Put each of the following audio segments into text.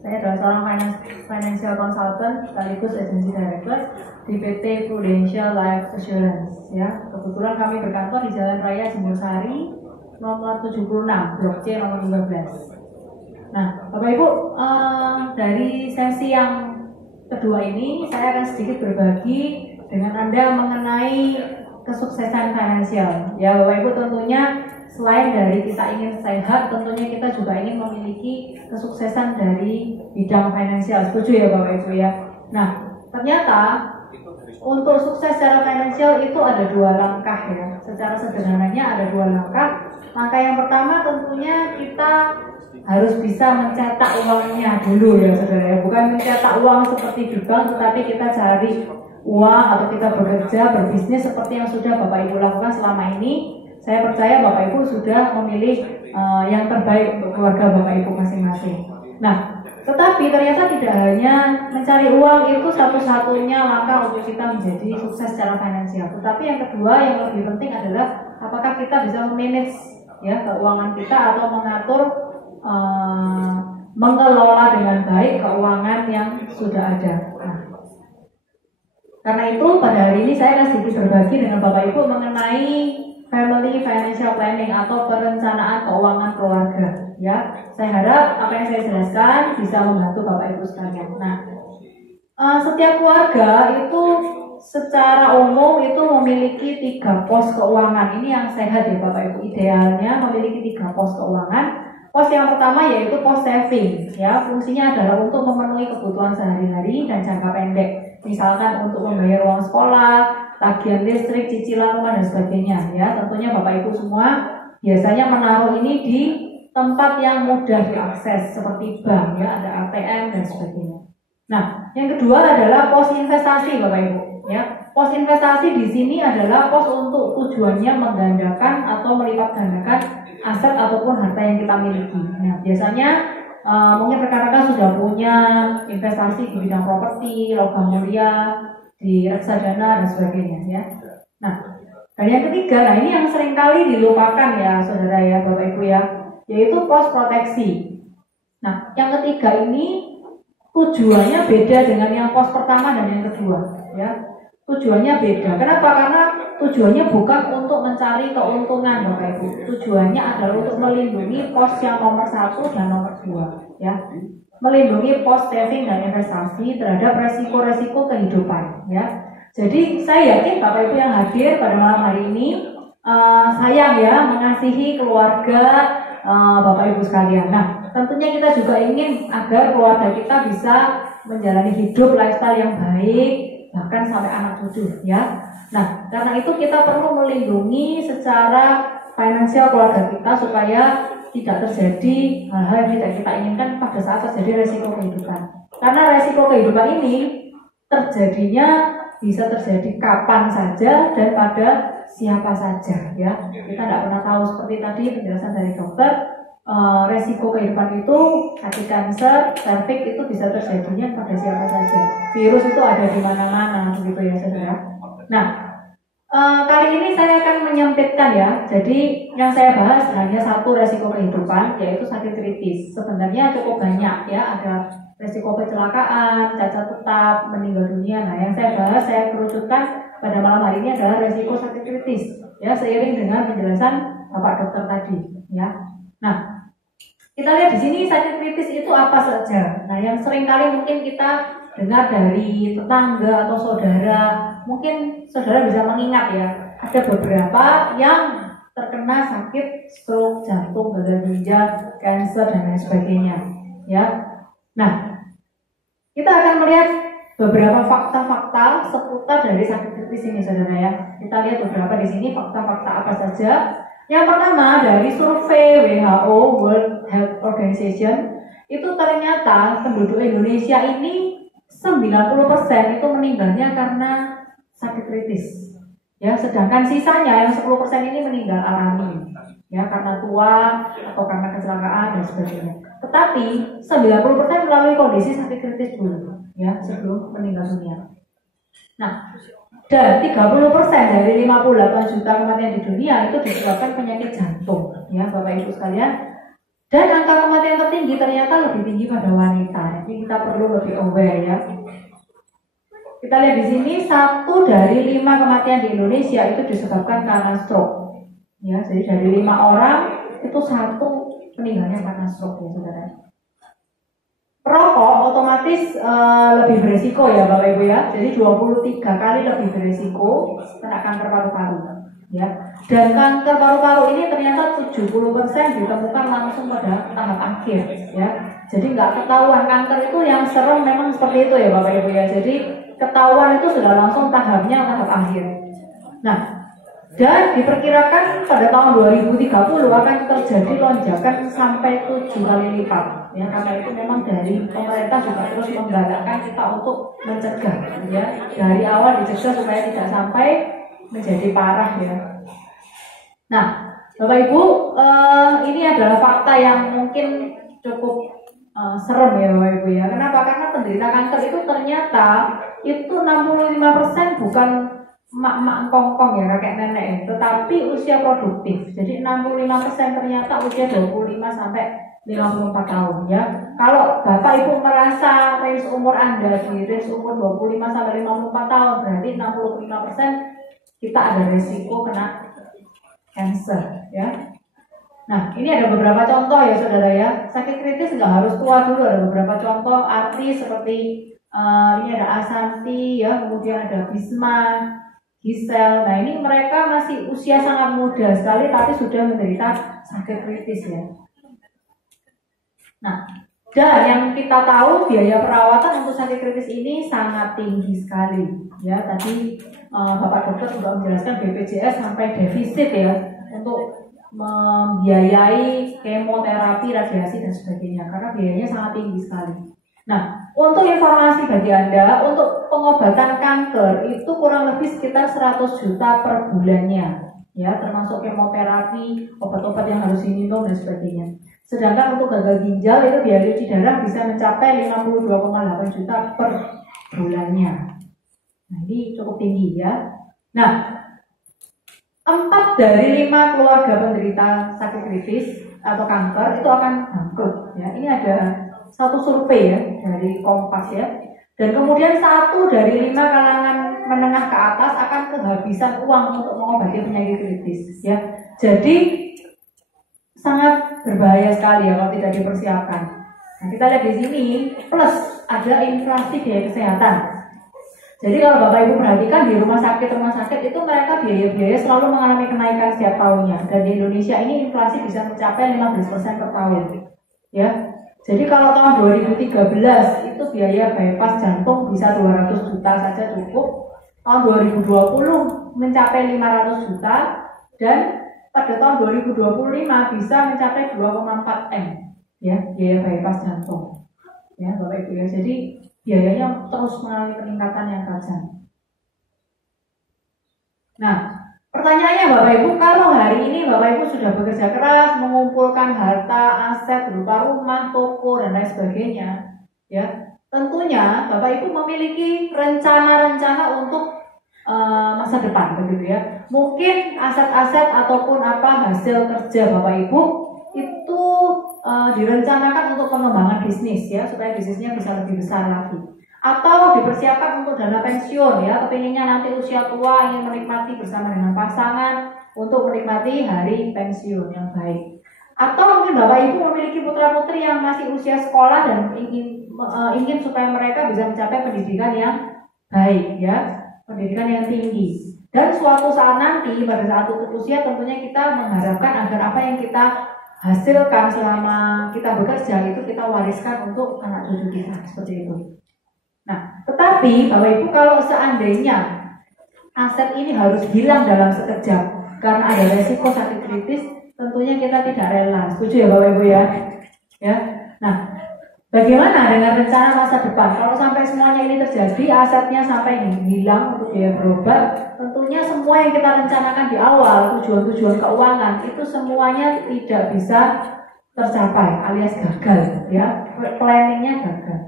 Saya adalah seorang financial consultant sekaligus agency director di PT Prudential Life Assurance. Ya, kebetulan kami berkantor di Jalan Raya Jemur Sari, nomor 76, Blok C nomor 15. Nah, Bapak Ibu, dari sesi yang kedua ini saya akan sedikit berbagi dengan Anda mengenai kesuksesan finansial. Ya, Bapak Ibu, tentunya selain dari kita ingin sehat, tentunya kita juga ingin memiliki kesuksesan dari bidang finansial. Setuju ya Bapak Ibu ya? Nah, ternyata untuk sukses secara finansial itu ada dua langkah ya. Secara sederhananya ada dua langkah. Langkah yang pertama tentunya kita harus bisa mencetak uangnya dulu ya saudara ya. Bukan mencetak uang seperti di bank, tetapi kita cari uang atau kita bekerja, berbisnis seperti yang sudah Bapak Ibu lakukan selama ini. Saya percaya Bapak Ibu sudah memilih yang terbaik untuk keluarga Bapak Ibu masing-masing. Nah, tetapi ternyata tidak hanya mencari uang itu satu-satunya langkah untuk kita menjadi sukses secara finansial. Tetapi yang kedua yang lebih penting adalah apakah kita bisa memanage ya keuangan kita atau mengatur, mengelola dengan baik keuangan yang sudah ada. Nah, karena itu pada hari ini saya akan sedikit berbagi dengan Bapak Ibu mengenai family financial planning atau perencanaan keuangan keluarga. Ya, saya harap apa yang saya jelaskan bisa membantu Bapak Ibu sekalian. Nah, setiap keluarga itu secara umum itu memiliki 3 pos keuangan. Ini yang sehat ya Bapak Ibu. Idealnya memiliki 3 pos keuangan. Pos yang pertama yaitu pos saving. Ya, fungsinya adalah untuk memenuhi kebutuhan sehari-hari dan jangka pendek. Misalkan untuk membayar uang sekolah, tagihan listrik, cicilan rumah dan sebagainya. Ya, tentunya Bapak Ibu semua biasanya menaruh ini di tempat yang mudah diakses seperti bank, ya, ada ATM dan sebagainya. Nah, yang kedua adalah pos investasi Bapak Ibu. Ya, pos investasi di sini adalah pos untuk tujuannya menggandakan atau melipat gandakan aset ataupun harta yang kita miliki. Nah, biasanya mungkin rekan-rekan sudah punya investasi di bidang properti, logam mulia, di reksadana dan sebagainya ya. Nah, dan yang ketiga, nah ini yang seringkali dilupakan ya saudara ya Bapak Ibu ya, yaitu pos proteksi. Nah, yang ketiga ini tujuannya beda dengan yang pos pertama dan yang kedua ya. Tujuannya beda. Kenapa? Karena tujuannya bukan untuk mencari keuntungan Bapak Ibu. Tujuannya adalah untuk melindungi pos yang nomor 1 dan nomor 2 ya. Melindungi pos saving dan investasi terhadap resiko-resiko kehidupan ya. Jadi saya yakin Bapak Ibu yang hadir pada malam hari ini sayang ya mengasihi keluarga Bapak Ibu sekalian. Nah, tentunya kita juga ingin agar keluarga kita bisa menjalani hidup lifestyle yang baik bahkan sampai anak cucu ya. Nah, karena itu kita perlu melindungi secara finansial keluarga kita supaya tidak terjadi hal-hal yang tidak kita inginkan pada saat terjadi resiko kehidupan. Karena resiko kehidupan ini terjadinya bisa terjadi kapan saja dan pada siapa saja ya. Kita tidak pernah tahu, seperti tadi penjelasan dari dokter, resiko kehidupan itu hati kanker, cervix itu bisa terjadinya pada siapa saja. Virus itu ada di mana-mana begitu ya saudara. Nah, kali ini saya akan menyempitkan ya. Jadi yang saya bahas hanya satu resiko kehidupan, yaitu sakit kritis. Sebenarnya cukup banyak ya, ada resiko kecelakaan, cacat tetap, meninggal dunia. Nah, yang saya bahas, saya kerucutkan pada malam hari ini adalah resiko sakit kritis. Ya, seiring dengan penjelasan Bapak Dokter tadi. Ya, nah kita lihat di sini sakit kritis itu apa saja. Nah, yang sering kali mungkin kita dengar dari tetangga atau saudara, mungkin saudara bisa mengingat ya, ada beberapa yang terkena sakit stroke, jantung, gagal ginjal, kanker dan lain sebagainya. Ya, nah kita akan melihat beberapa fakta-fakta seputar dari sakit kritis ini, saudara ya. Kita lihat beberapa di sini fakta-fakta apa saja. Yang pertama dari survei WHO World Health Organization itu ternyata penduduk Indonesia ini 90% itu meninggalnya karena sakit kritis. Ya, sedangkan sisanya yang 10% ini meninggal alami. Ya, karena tua atau karena kecelakaan dan sebagainya. Tetapi 90% melalui kondisi sakit kritis dulu, ya, sebelum meninggal dunia. Nah, dan 30% dari 58 juta kematian di dunia itu disebabkan penyakit jantung, ya Bapak Ibu sekalian. Dan angka kematian tertinggi ternyata lebih tinggi pada wanita. Jadi kita perlu lebih aware ya. Kita lihat di sini 1 dari 5 kematian di Indonesia itu disebabkan karena stroke. Ya, jadi dari 5 orang itu 1 meninggalnya karena stroke ya saudara. Perokok otomatis lebih beresiko ya Bapak Ibu ya. Jadi 23 kali lebih beresiko kena kanker paru-paru. Ya. Dan kanker paru-paru ini ternyata 70% ditemukan langsung pada tahap akhir ya. Jadi nggak ketahuan kanker itu yang serem memang seperti itu ya Bapak Ibu ya. Jadi ketahuan itu sudah langsung tahap akhir. Nah, dan diperkirakan pada tahun 2030 akan terjadi lonjakan sampai 7 kali lipat ya. Karena itu memang dari pemerintah juga terus menggalakkan kita untuk mencegah ya. Dari awal dicegah supaya tidak sampai menjadi parah ya. Nah, Bapak Ibu, ini adalah fakta yang mungkin cukup serem ya Bapak Ibu ya. Kenapa? Karena penderita kanker itu ternyata itu 65% bukan emak-emak kongkong ya, kakek nenek ya, tetapi usia produktif. Jadi 65% ternyata usia 25 sampai 54 tahun ya. Kalau Bapak Ibu merasa range umur Anda di range umur 25 sampai 54 tahun, berarti 65% kita ada resiko kena cancer ya. Nah, ini ada beberapa contoh ya saudara ya. Sakit kritis nggak harus tua dulu, ada beberapa contoh artis seperti ini ada Ashanti ya, kemudian ada Bisma, Gisel. Nah, ini mereka masih usia sangat muda sekali tapi sudah menderita sakit kritis ya. Nah, dan yang kita tahu biaya perawatan untuk sakit kritis ini sangat tinggi sekali ya. Tadi Bapak Dokter sudah menjelaskan BPJS sampai defisit ya untuk membiayai kemoterapi, radiasi dan sebagainya karena biayanya sangat tinggi sekali. Nah, untuk informasi bagi Anda, untuk pengobatan kanker itu kurang lebih sekitar 100 juta per bulannya ya, termasuk kemoterapi, obat-obat yang harus diminum dan sebagainya. Sedangkan untuk gagal ginjal itu biaya cuci darah bisa mencapai 52,8 juta per bulannya. Nah, ini cukup tinggi ya. Nah, 4 dari 5 keluarga penderita sakit kritis atau kanker itu akan bangkrut ya. Ini ada satu survei ya dari Kompas ya. Dan kemudian 1 dari 5 kalangan menengah ke atas akan kehabisan uang untuk mengobati penyakit kritis ya. Jadi sangat berbahaya sekali ya kalau tidak dipersiapkan. Nah, kita lihat di sini plus ada inflasi biaya kesehatan. Jadi kalau Bapak Ibu perhatikan di rumah sakit itu mereka biaya-biaya selalu mengalami kenaikan setiap tahunnya. Dan di Indonesia ini inflasi bisa mencapai 15% per tahun. Ya. Jadi kalau tahun 2013 itu biaya bypass jantung bisa 200 juta saja cukup. Tahun 2020 mencapai 500 juta dan pada tahun 2025 bisa mencapai 2,4 M ya, biaya bypass jantung. Ya, Bapak Ibu ya. Jadi biayanya terus mengalami peningkatan yang tajam. Nah, pertanyaannya Bapak Ibu, kalau hari ini Bapak Ibu sudah bekerja keras mengumpulkan harta, aset berupa rumah, toko dan lain sebagainya, ya, tentunya Bapak Ibu memiliki rencana-rencana untuk masa depan, begitu ya. Mungkin aset-aset ataupun hasil kerja Bapak Ibu itu direncanakan untuk pengembangan bisnis ya, supaya bisnisnya bisa lebih besar lagi. Atau dipersiapkan untuk dana pensiun ya, kepinginnya nanti usia tua ingin menikmati bersama dengan pasangan untuk menikmati hari pensiun yang baik. Atau mungkin Bapak Ibu memiliki putra-putri yang masih usia sekolah dan ingin supaya mereka bisa mencapai pendidikan yang baik ya, pendidikan yang tinggi. Dan suatu saat nanti pada saat tutup usia tentunya kita mengharapkan agar apa yang kita hasilkan selama kita bekerja itu kita wariskan untuk anak cucu kita, seperti itu. Nah, tetapi Bapak Ibu kalau seandainya aset ini harus hilang dalam sekejap karena ada resiko sakit kritis, tentunya kita tidak rela. Setuju ya Bapak Ibu ya? Ya. Nah, bagaimana dengan rencana masa depan? Kalau sampai semuanya ini terjadi, asetnya sampai hilang untuk biaya berobat, tentunya semua yang kita rencanakan di awal, tujuan-tujuan keuangan itu semuanya tidak bisa tercapai, alias gagal, ya, planningnya gagal.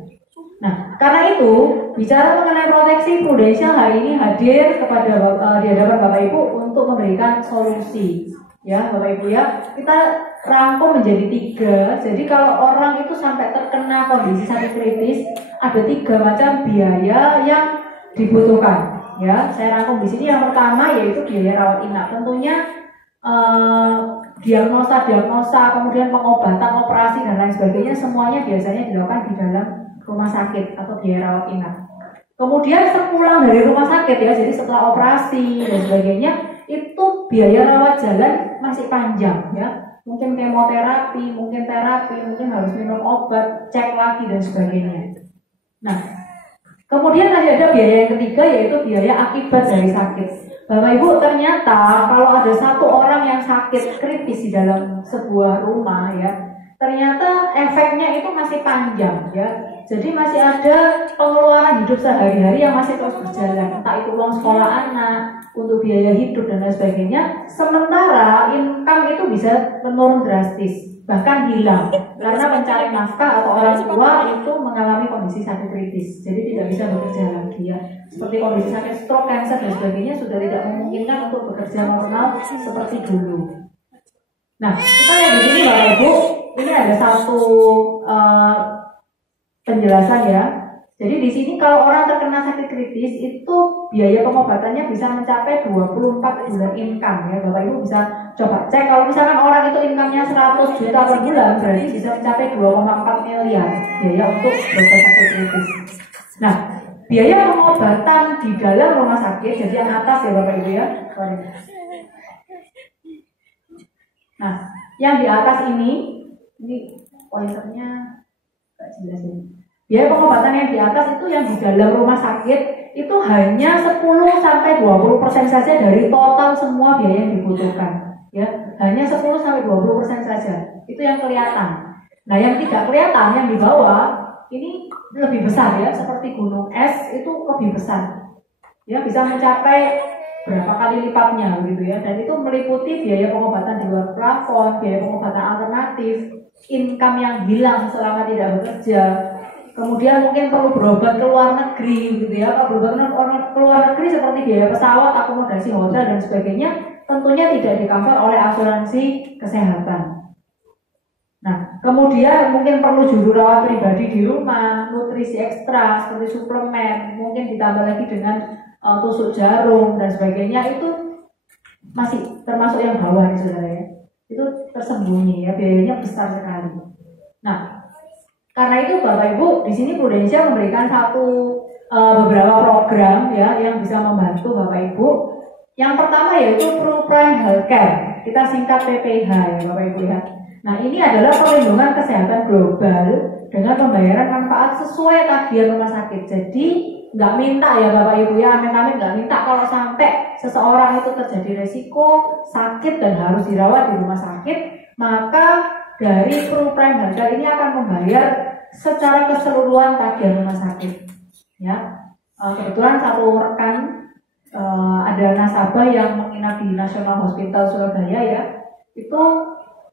Nah, karena itu bicara mengenai proteksi Prudential hari ini hadir kepada di hadapan Bapak Ibu untuk memberikan solusi, ya Bapak Ibu ya. Kita rangkum menjadi 3. Jadi kalau orang itu sampai terkena kondisi sakit kritis, ada 3 macam biaya yang dibutuhkan. Ya, saya rangkum di sini. Yang pertama yaitu biaya rawat inap. Tentunya diagnosa, kemudian pengobatan, operasi dan lain sebagainya semuanya biasanya dilakukan di dalam rumah sakit atau biaya rawat inap. Kemudian sepulang dari rumah sakit ya, jadi setelah operasi dan sebagainya, itu biaya rawat jalan masih panjang ya. Mungkin kemoterapi, mungkin terapi, mungkin harus minum obat, cek lagi dan sebagainya. Nah, kemudian masih ada biaya yang ketiga yaitu biaya akibat dari sakit. Bapak Ibu, ternyata kalau ada satu orang yang sakit kritis di dalam sebuah rumah ya, ternyata efeknya itu masih panjang ya. Jadi masih ada pengeluaran hidup sehari-hari yang masih terus berjalan, entah itu uang sekolah anak, untuk biaya hidup dan lain sebagainya. Sementara income itu bisa menurun drastis, bahkan hilang karena mencari nafkah atau orang tua itu mengalami kondisi sakit kritis, jadi tidak bisa bekerja lagi ya. Seperti kondisi sakit stroke, cancer dan sebagainya sudah tidak memungkinkan untuk bekerja normal seperti dulu. Nah, kita lihat di sini Bapak Ibu, ini ada satu penjelasan ya. Jadi di sini kalau orang terkena sakit kritis itu biaya pengobatannya bisa mencapai 24 bulan income ya. Bapak Ibu bisa coba cek, kalau misalkan orang itu income-nya 100 juta per bulan, berarti bisa mencapai 2,4 miliar biaya untuk berobat sakit kritis. Nah, biaya pengobatan di dalam rumah sakit, jadi yang atas ya Bapak Ibu ya. Nah, yang di atas ini pointernya nggak jelas ini. Biaya pengobatan yang di atas itu yang di dalam rumah sakit itu hanya 10-20% saja dari total semua biaya yang dibutuhkan. Ya, hanya 10-20% saja. Itu yang kelihatan. Nah, yang tidak kelihatan yang di bawah ini lebih besar ya, seperti gunung es itu lebih besar. Ya, bisa mencapai berapa kali lipatnya gitu ya. Dan itu meliputi biaya pengobatan di luar plafon, biaya pengobatan alternatif, income yang hilang selama tidak bekerja. Kemudian mungkin perlu berobat ke luar negeri gitu ya. Kalau berobat ke luar negeri seperti biaya pesawat, akomodasi hotel dan sebagainya tentunya tidak di-cover oleh asuransi kesehatan. Nah, kemudian mungkin perlu juru rawat pribadi di rumah, nutrisi ekstra seperti suplemen, mungkin ditambah lagi dengan tusuk jarum dan sebagainya, itu masih termasuk yang bawah nih saudara ya. Itu tersembunyi ya, biayanya besar sekali. Nah, karena itu Bapak Ibu di sini Prudensial memberikan beberapa program ya yang bisa membantu Bapak Ibu. Yang pertama yaitu Prime Healthcare, kita singkat PPH ya Bapak Ibu ya. Nah, ini adalah perlindungan kesehatan global dengan pembayaran manfaat sesuai tagihan rumah sakit. Jadi nggak minta ya Bapak Ibu ya, amin-amin nggak minta kalau sampai seseorang itu terjadi resiko sakit dan harus dirawat di rumah sakit, maka dari Prime Healthcare ini akan membayar secara keseluruhan tagihan rumah sakit. Ya, kebetulan satu rekan ada nasabah yang menginap di National Hospital Surabaya ya, itu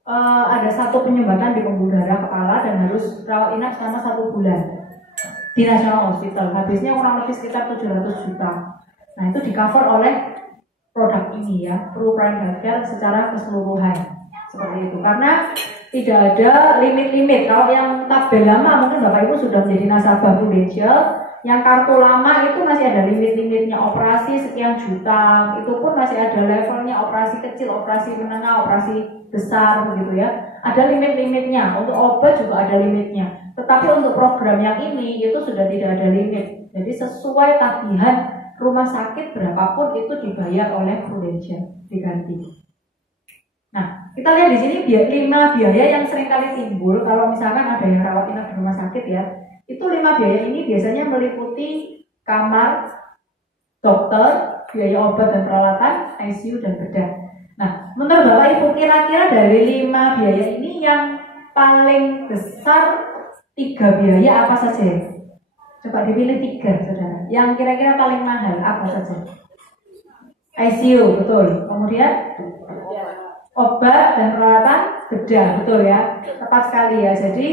ada satu penyumbatan di pembuluh darah kepala dan harus rawat inap selama 1 bulan di National Hospital. Habisnya kurang lebih sekitar 700 juta. Nah, itu di-cover oleh produk ini ya, Prime Healthcare secara keseluruhan. Seperti itu. Karena tidak ada limit-limit. Kalau yang tabel lama mungkin Bapak Ibu sudah menjadi nasabah Prudensial. Yang kartu lama itu masih ada limit-limitnya, operasi sekian juta, itu pun masih ada levelnya, operasi kecil, operasi menengah, operasi besar begitu ya. Ada limit-limitnya. Untuk obat juga ada limitnya. Tetapi untuk program yang ini itu sudah tidak ada limit. Jadi sesuai tagihan rumah sakit berapapun itu dibayar oleh Prudensial, diganti. Nah, kita lihat di sini 5 biaya yang sering kali timbul kalau misalkan ada yang rawat inap di rumah sakit ya. Itu 5 biaya ini biasanya meliputi kamar, dokter, biaya obat dan peralatan, ICU dan bedah. Nah, menurut Bapak Ibu kira-kira dari 5 biaya ini yang paling besar 3 biaya apa saja? Coba dipilih 3 saudara. Yang kira-kira paling mahal apa saja? ICU, betul. Kemudian obat dan peralatan, bedah, betul ya. Tepat sekali ya. Jadi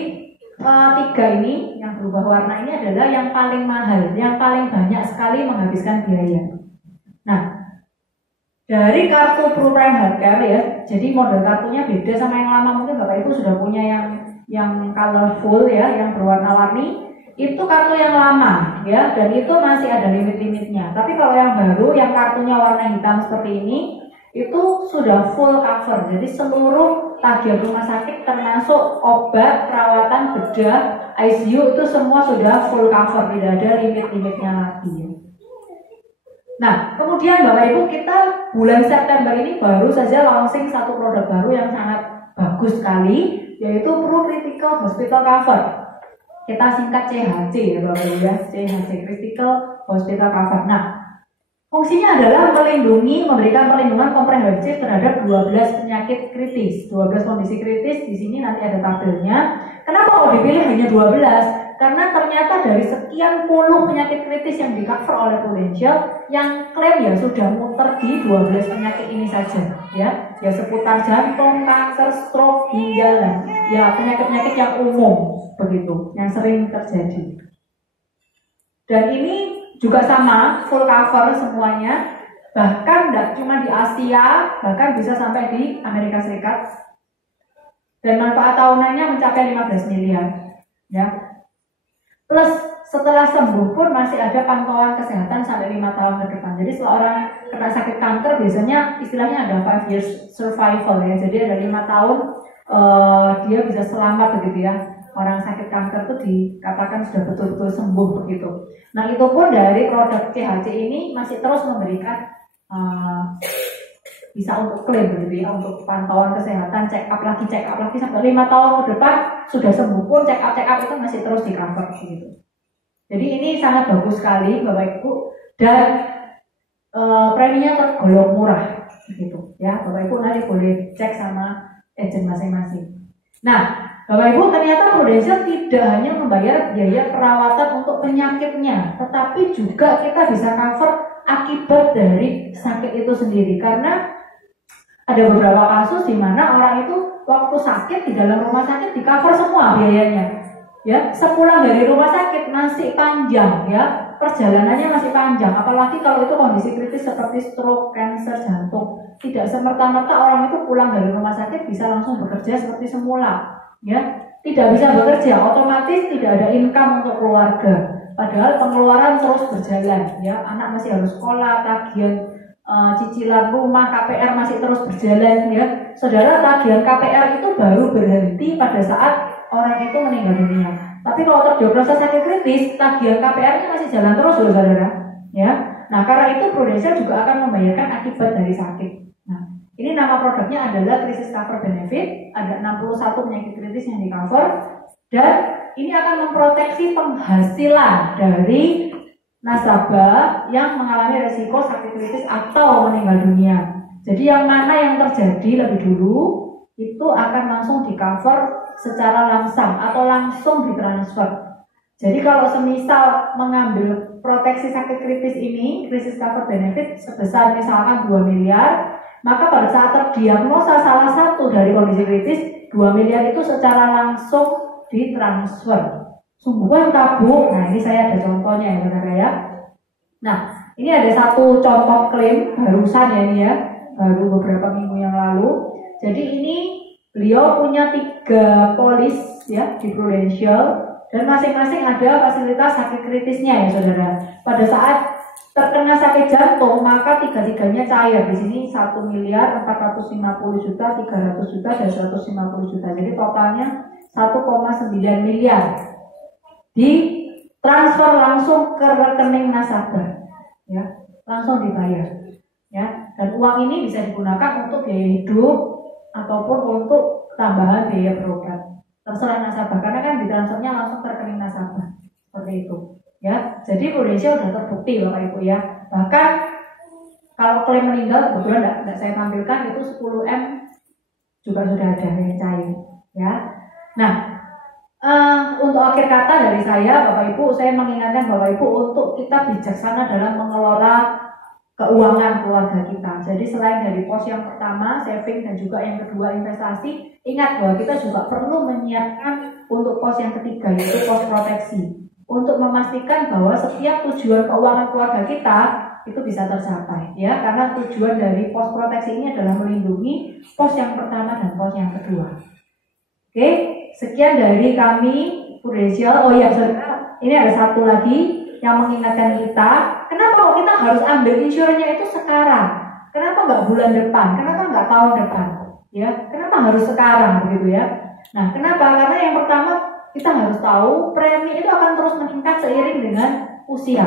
3 ini yang berubah warna ini adalah yang paling mahal, yang paling banyak sekali menghabiskan biaya. Nah, Dari kartu Prime Healthcare ya, jadi model kartunya beda sama yang lama. Mungkin Bapak Ibu sudah punya yang colorful ya, yang berwarna-warni. Itu kartu yang lama ya, dan itu masih ada limit-limitnya. Tapi kalau yang baru, yang kartunya warna hitam seperti ini, itu sudah full cover. Jadi seluruh tagihan rumah sakit termasuk obat, perawatan, bedah, ICU itu semua sudah full cover, tidak ada limit-limitnya lagi. Nah, kemudian Bapak Ibu, kita bulan September ini baru saja launching satu produk baru yang sangat bagus sekali, yaitu Pro Critical Hospital Cover. Kita singkat CHC ya Bapak Ibu ya, CHC Critical Hospital Cover. Nah, fungsinya adalah memberikan perlindungan komprehensif terhadap 12 penyakit kritis, 12 kondisi kritis. Di sini nanti ada tabelnya. Kenapa kok dipilih hanya 12? Karena ternyata dari sekian puluh penyakit kritis yang di-cover oleh Prudential, yang klaim ya sudah muter di 12 penyakit ini saja ya. Ya seputar jantung, kanker, stroke, ginjal, dan ya penyakit-penyakit yang umum begitu, yang sering terjadi. Dan ini juga sama, full cover semuanya. Bahkan tidak cuma di Asia, bahkan bisa sampai di Amerika Serikat. Dan manfaat tahunannya mencapai 15 miliar ya. Plus setelah sembuh pun masih ada pantauan kesehatan sampai 5 tahun ke depan. Jadi seorang kena sakit kanker biasanya istilahnya ada 5 years survival ya. Jadi ada 5 tahun dia bisa selamat begitu ya. Orang sakit kanker itu dikatakan sudah betul-betul sembuh begitu. Nah itu pun dari produk CHC ini masih terus memberikan bisa untuk klaim begitu ya, untuk pantauan kesehatan, check up lagi sampai 5 tahun ke depan sudah sembuh pun check up itu masih terus di cover gitu. Jadi ini sangat bagus sekali Bapak Ibu, dan preminya tergolong murah gitu ya. Bapak Ibu nanti boleh cek sama agent masing-masing. Nah Bapak Ibu, ternyata Prudential tidak hanya membayar biaya perawatan untuk penyakitnya, tetapi juga kita bisa cover akibat dari sakit itu sendiri. Karena ada beberapa kasus di mana orang itu waktu sakit di dalam rumah sakit di cover semua biayanya. Ya, sepulang dari rumah sakit masih panjang ya, perjalanannya masih panjang. Apalagi kalau itu kondisi kritis seperti stroke, kanker, jantung. Tidak semerta-merta orang itu pulang dari rumah sakit bisa langsung bekerja seperti semula. Ya, tidak bisa bekerja, otomatis tidak ada income untuk keluarga. Padahal pengeluaran terus berjalan. Ya, anak masih harus sekolah, tagihan cicilan rumah, KPR masih terus berjalan ya. Saudara, tagihan KPR itu baru berhenti pada saat orang itu meninggal dunia. Tapi kalau terdiagnosa sakit kritis, tagihan KPR-nya masih jalan terus loh saudara. Ya. Nah, karena itu Prudential juga akan membayarkan akibat dari sakit. Nah, ini nama produknya adalah Crisis Cover Benefit. Ada 61 penyakit kritis yang di cover, dan ini akan memproteksi penghasilan dari nasabah yang mengalami resiko sakit kritis atau meninggal dunia. Jadi yang mana yang terjadi lebih dulu itu akan langsung di cover secara langsung atau langsung ditransfer. Jadi kalau semisal mengambil proteksi sakit kritis ini, Crisis Cover Benefit sebesar misalkan 2 miliar, maka pada saat terdiagnosa salah satu dari kondisi kritis, 2 miliar itu secara langsung ditransfer. Sungguhan tabung. Nah ini saya ada contohnya ya saudara ya. Nah ini ada satu contoh klaim barusan ya ini ya, baru beberapa minggu yang lalu. Jadi ini beliau punya 3 polis ya di Prudential, dan masing-masing ada fasilitas sakit kritisnya ya saudara. Pada saat terkena sakit jantung maka 3-tiganya cair. Di sini 1 miliar 450 juta, 300 juta, dan 150 juta. Jadi totalnya 1,9 miliar ditransfer langsung ke rekening nasabah, ya, langsung dibayar, ya. Dan uang ini bisa digunakan untuk biaya hidup ataupun untuk tambahan biaya berobat, terserah nasabah, karena kan ditransfernya langsung ke rekening nasabah, seperti itu, ya. Jadi Prudential sudah terbukti Bapak Ibu ya. Bahkan kalau klaim meninggal, kebetulan tidak saya tampilkan, itu 10M juga sudah ada yang cair, ya. Nah, untuk akhir kata dari saya, Bapak Ibu, saya mengingatkan Bapak Ibu untuk kita bijaksana dalam mengelola keuangan keluarga kita. Jadi selain dari pos yang pertama, saving, dan juga yang kedua investasi, ingat bahwa kita juga perlu menyiapkan untuk pos yang ketiga, yaitu pos proteksi. Untuk memastikan bahwa setiap tujuan keuangan keluarga kita itu bisa tercapai ya, karena tujuan dari pos proteksi ini adalah melindungi pos yang pertama dan pos yang kedua. Oke, sekian dari kami Prudential. Oh ya, ini ada satu lagi yang mengingatkan kita, kenapa kok kita harus ambil insurannya itu sekarang? Kenapa nggak bulan depan? Kenapa nggak tahun depan? Ya, kenapa harus sekarang begitu ya? Nah, kenapa? Karena yang pertama kita harus tahu premi itu akan terus meningkat seiring dengan usia.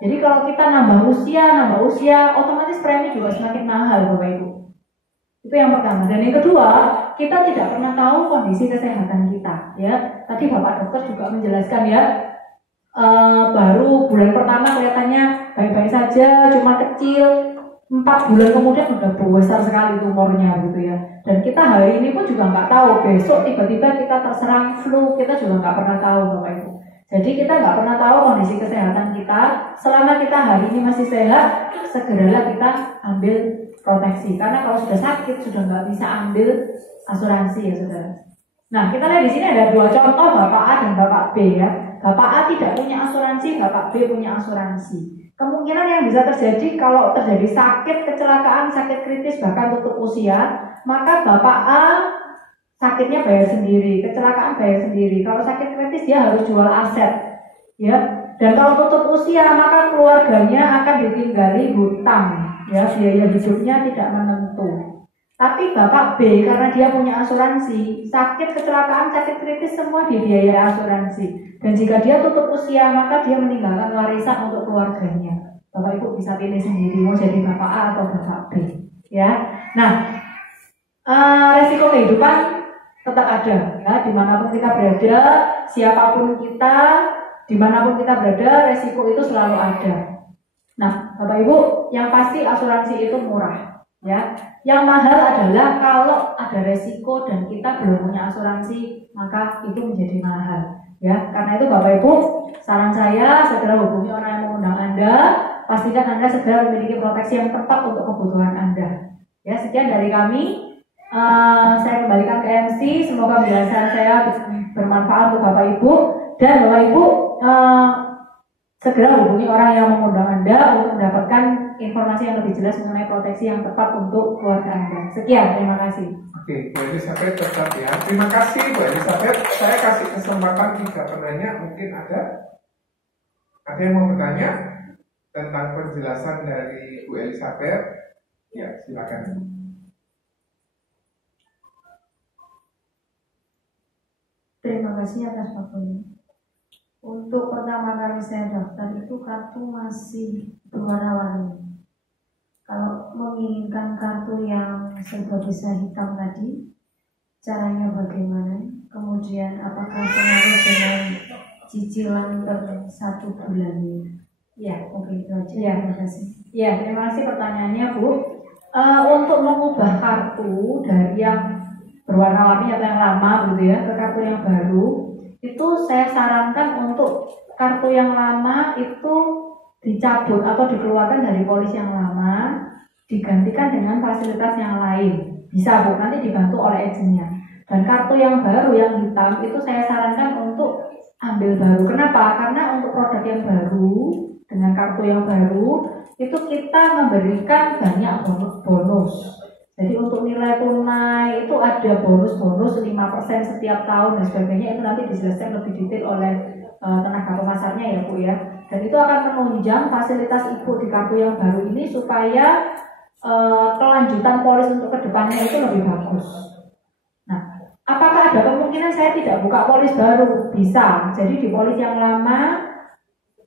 Jadi kalau kita nambah usia, otomatis premi juga semakin mahal, Bapak Ibu. Itu yang pertama. Dan yang kedua, kita tidak pernah tahu kondisi kesehatan kita. Ya, tadi Bapak Dokter juga menjelaskan ya, baru bulan pertama kelihatannya baik-baik saja, cuma kecil. 4 bulan kemudian udah besar sekali tumornya gitu ya. Dan kita hari ini pun juga nggak tahu, besok tiba-tiba kita terserang flu, kita juga nggak pernah tahu Bapak Ibu. Jadi kita nggak pernah tahu kondisi kesehatan kita. Selama kita hari ini masih sehat, segeralah kita ambil proteksi. Karena kalau sudah sakit sudah nggak bisa ambil asuransi ya saudara. Nah, kita lihat di sini ada 2 contoh, Bapak A dan Bapak B ya. Bapak A tidak punya asuransi, Bapak B punya asuransi. Kemungkinan yang bisa terjadi kalau terjadi sakit, kecelakaan, sakit kritis, bahkan tutup usia, maka Bapak A sakitnya bayar sendiri, kecelakaan bayar sendiri. Kalau sakit kritis dia harus jual aset, ya. Dan kalau tutup usia maka keluarganya akan ditinggali hutang, ya, biaya hidupnya tidak menentu. Tapi Bapak B karena dia punya asuransi, sakit, kecelakaan, sakit kritis semua dibiayai asuransi. Dan jika dia tutup usia maka dia meninggalkan warisan untuk keluarganya. Bapak Ibu bisa pilih sendiri mau jadi Bapak A atau Bapak B, ya. Nah, resiko kehidupan tetap ada, ya, dimanapun kita berada, siapapun kita, dimanapun kita berada, resiko itu selalu ada. Nah, Bapak Ibu, yang pasti asuransi itu murah, ya. Yang mahal adalah kalau ada resiko dan kita belum punya asuransi, maka itu menjadi mahal, ya. Karena itu Bapak Ibu, saran saya segera hubungi orang yang mengundang Anda, pastikan Anda segera memiliki proteksi yang tepat untuk kebutuhan Anda. Ya, sekian dari kami. Saya kembalikan ke MC. Semoga penjelasan saya bermanfaat untuk Bapak Ibu, dan Bapak Ibu segera hubungi orang yang mengundang Anda untuk mendapatkan informasi yang lebih jelas mengenai proteksi yang tepat untuk keluarga Anda. Sekian, terima kasih. Oke, Bu Elizabeth tetap ya. Terima kasih Bu Elizabeth. Saya kasih kesempatan 3 penanya. Mungkin ada yang mau bertanya tentang penjelasan dari Bu Elizabeth? Ya, silakan. Terima kasih atas waktunya. Untuk pertama kali saya daftar itu kartu masih berwarna-warni. Kalau menginginkan kartu yang serba bisa hitam tadi, caranya bagaimana? Kemudian apakah pengaruh dengan cicilan per 1 bulannya? Ya, oke, itu aja. Ya, terima kasih. Ya, terima kasih pertanyaannya, Bu. Untuk mengubah kartu dari yang berwarna-warni atau yang lama gitu ya ke kartu yang baru, itu saya sarankan untuk kartu yang lama itu dicabut atau dikeluarkan dari polis yang lama, digantikan dengan fasilitas yang lain. Bisa Bu, nanti dibantu oleh agennya. Dan kartu yang baru yang hitam itu saya sarankan untuk ambil baru. Kenapa? Karena untuk produk yang baru dengan kartu yang baru itu kita memberikan banyak bonus. Jadi untuk nilai tunai itu ada bonus-bonus 5% setiap tahun dan sebagainya. Itu nanti dijelaskan lebih detail oleh tenaga pemasarnya ya Bu ya. Dan itu akan menunjang fasilitas Ibu di kartu yang baru ini supaya kelanjutan polis untuk kedepannya itu lebih bagus. Nah, apakah ada kemungkinan saya tidak buka polis baru? Bisa. Jadi di polis yang lama,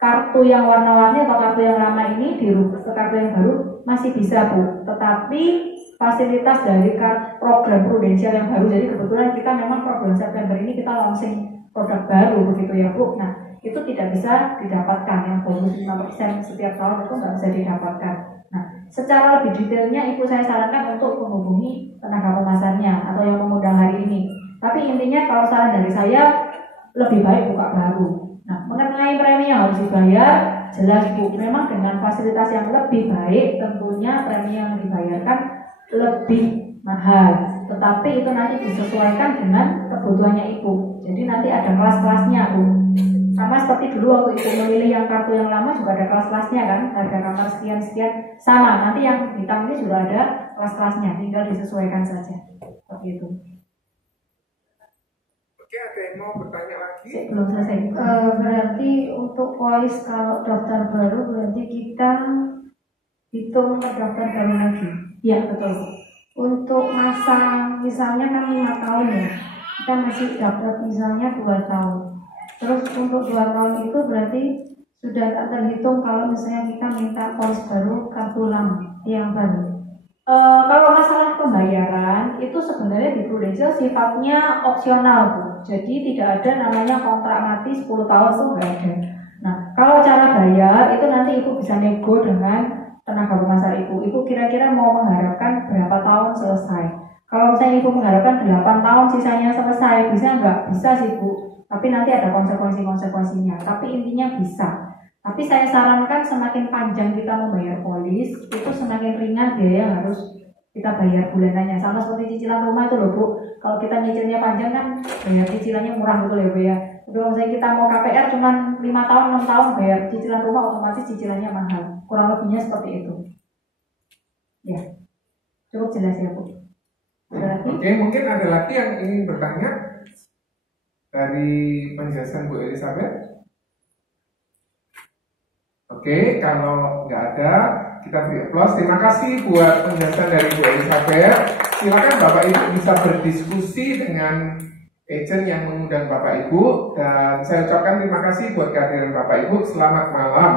kartu yang warna-warni atau kartu yang lama ini dirubah ke kartu yang baru masih bisa Bu. Tetapi fasilitas dari program Prudential yang baru, jadi kebetulan kita memang program September ini kita launching produk baru begitu ya Bu. Nah, itu tidak bisa didapatkan yang bonus 5% setiap tahun, itu nggak bisa didapatkan. Nah, secara lebih detailnya Ibu saya sarankan untuk menghubungi tenaga pemasarnya atau yang mengundang hari ini. Tapi intinya kalau saran dari saya lebih baik buka baru. Nah, mengenai premi yang harus dibayar, jelas Bu, memang dengan fasilitas yang lebih baik tentunya premi yang dibayarkan lebih mahal, tetapi itu nanti disesuaikan dengan kebutuhannya Ibu. Jadi nanti ada kelas-kelasnya Bu. Sama seperti dulu waktu Ibu memilih yang kartu yang lama juga ada kelas-kelasnya kan, ada kamar sekian-sekian, sama. Nanti yang hitam ini juga ada kelas-kelasnya, tinggal disesuaikan saja. Seperti itu. Oke, ada yang mau bertanya lagi? Belum selesai. Berarti untuk polis kalau daftar baru berarti kita hitung daftar baru lagi. Iya, betul. Untuk masa misalnya kan 5 tahun ya, kita masih dapat misalnya 2 tahun. Terus untuk 2 tahun itu berarti sudah tak terhitung kalau misalnya kita minta polis baru kartu lama yang baru. Kalau masalah pembayaran itu sebenarnya di Prudential sifatnya opsional, Bu. Jadi tidak ada namanya kontrak mati 10 tahun tuh nggak ada. Nah, kalau cara bayar itu nanti Ibu bisa nego dengan tenaga pemasaran Ibu. Ibu kira-kira mau mengharapkan berapa tahun selesai? Kalau misalnya Ibu mengharapkan 8 tahun sisanya selesai, bisa nggak? Bisa sih, Bu. Tapi nanti ada konsekuensi-konsekuensinya. Tapi intinya bisa. Tapi saya sarankan semakin panjang kita membayar polis, itu semakin ringan biaya yang harus kita bayar bulanannya. Sama seperti cicilan rumah itu loh, Bu. Kalau kita nyicilnya panjang kan bayar cicilannya murah gitu loh, Bu ya. Tapi kalau misalnya kita mau KPR cuma 5 tahun, 6 tahun bayar cicilan rumah, otomatis cicilannya mahal. Kurang lebihnya seperti itu. Ya. Cukup jelas ya, Bu. Oke, mungkin ada lagi yang ingin bertanya dari penjelasan Bu Elizabeth. Oke, kalau nggak ada, kita beri aplaus. Terima kasih buat penjelasan dari Bu Elizabeth. Silakan Bapak Ibu bisa berdiskusi dengan agent yang mengundang Bapak Ibu. Dan saya ucapkan terima kasih buat kehadiran Bapak Ibu. Selamat malam.